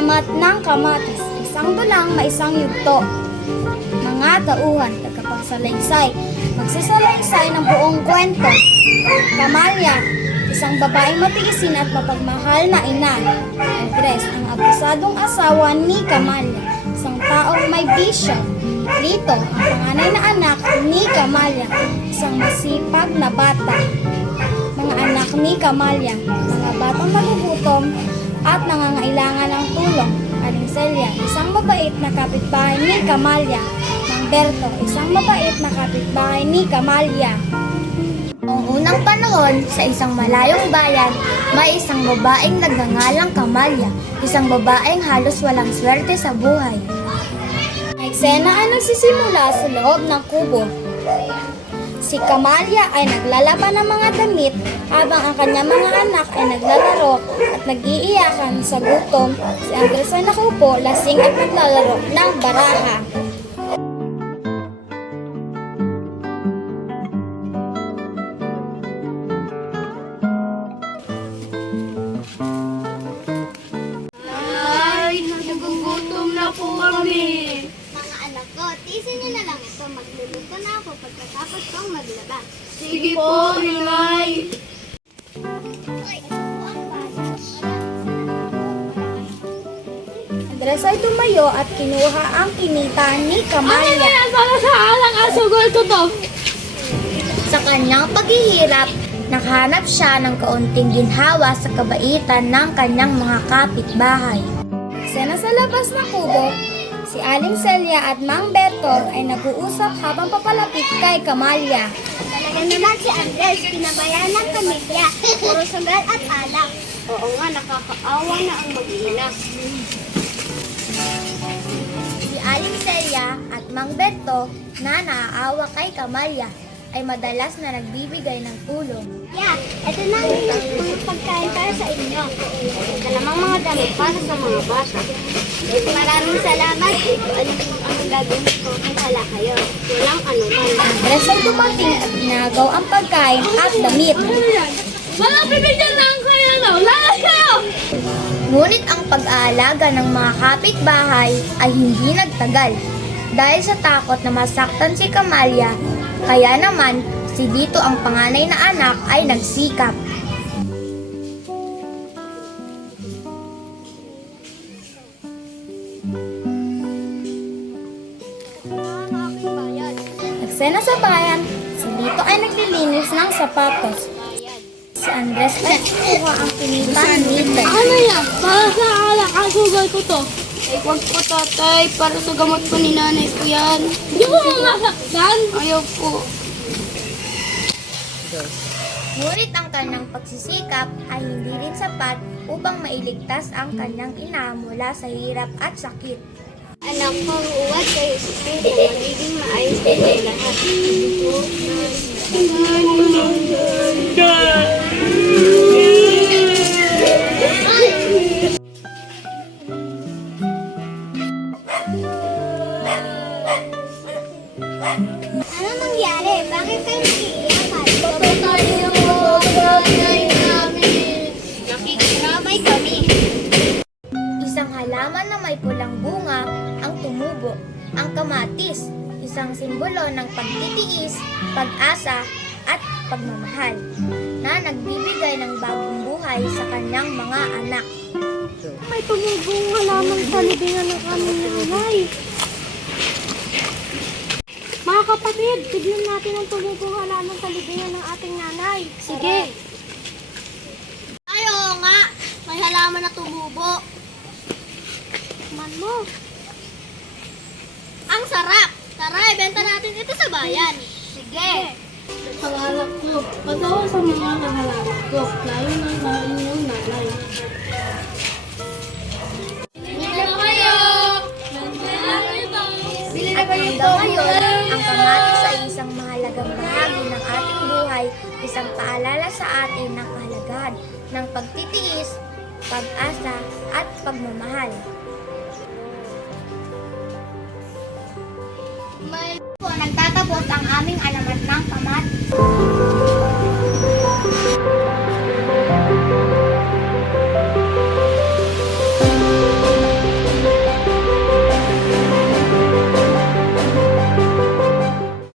alamat ng kamatis, isang dulang maisang yugto. Mga tauhan, tagapagsalaysay, magsasalaysay ng buong kwento. Camallia, isang babaeng matiisin at mapagmahal na ina. Andres, ang abusadong asawa ni Camallia, isang taong may bisyo. Lito, ang panganay na anak ni Camallia, isang masipag na bata. Mga anak ni Camallia, mga batang nagugutom at nangangailangan ng tulong. Aling Celia, isang mabait na kapitbahay ni Camallia. Mang Berto, isang mabait na kapitbahay ni Camallia. Noong unang panahon, sa isang malayong bayan, may isang babaeng nagngangalang Camallia, isang babaeng halos walang swerte sa buhay. Ang eksena ay nagsisimula sa loob ng kubo. Si Camallia ay naglalaban ng mga damit habang ang kanyang mga anak ay naglalaro at nag-iiyakan sa gutom. Si Andres ay nakaupo, lasing at naglalaro ng baraha. Ay, nagugutom na po kami. Mga anak ko, tiisin niyo na lang ito. Magluluto na ako pagkatapos kong maglaba. Sige po, Inay. Ay, ito po ang bayan. Andres ay tumayo at kinuha ang kinita ni Camallia. Yan para sa alang asugol ko to. Sa kanyang paghihirap, nakahanap siya ng kaunting ginhawa sa kabaitan ng kanyang mga kapitbahay. Sena sa labas ng kubo, si Aling Celia at Mang Berto ay nag-uusap habang papalapit kay Camallia. Talaga naman si Andres, pinabayaan ng pamilya. Puro sugal at alak. Oo nga, nakakaawa na ang mag-ina. Si Aling Celia at Mang Berto na naaawa kay Camallia ay madalas na nagbibigay ng tulong. Yeah, ito na ang mga pagkain para sa inyo. Ito namang mga damit para sa mga bata. Maraming salamat. Ang gagawin ko kung wala kayo. Walang ano man. Andres ay dumating at inagaw ang pagkain at damit. Walang bibigyan ng kaya na. Lalas kayo! Ngunit ang pag-aalaga ng mga kapitbahay ay hindi nagtagal. Dahil sa takot na masaktan si Camallia, kaya naman si Lito ang panganay na anak ay nagsikap. Nagsena sa bayan, si Lito ay naglilinis ng sapatos. Si Andres ay kuha ang kinita ni Lito. Ano yan? Para sa alang asugol ko to. Ay, huwag po tatay. Para sa gamot po ni nanay ko yan. Di mo masaktan? Ayaw po. Ngunit ang kanyang pagsisikap ay hindi rin sapat upang mailigtas ang kanyang ina mula sa hirap at sakit. Anak ko, uwad kayo sa school. Magiging maayos din kayo lahat. Ano nangyari? Bakit kayo nag-iiyakan? Tayo yung mga namin. Nakikiramay kami. Isang halaman na may pulang bunga ang tumubo, ang kamatis, isang simbolo ng pagtitiis, pag-asa, at pagmamahal, na nagbibigay ng bagong buhay sa kanyang mga anak. May tumubong halaman sa libingan ng aming nanay. Mga kapatid, tignan natin ang tumubong halaman sa libingan ng ating nanay. Sige. Ay, oo nga. May halaman na tumubo. Man mo. Ang sarap! Tara, ibenta natin ito sa bayan. Sige. Pangalap ko, patawa sa mga nangalawak ko, lalo na sa inyong nanay. Bili na kayo! Bili na At kayo hanggang ngayon, ang kamatis ay isang mahalagang bahagi ng ating buhay, isang paalala sa atin ng kahalagahan ng pagtitiis, pag-asa, at pagmamahal. May Nagtatapos ang aming alamat ng kamatis.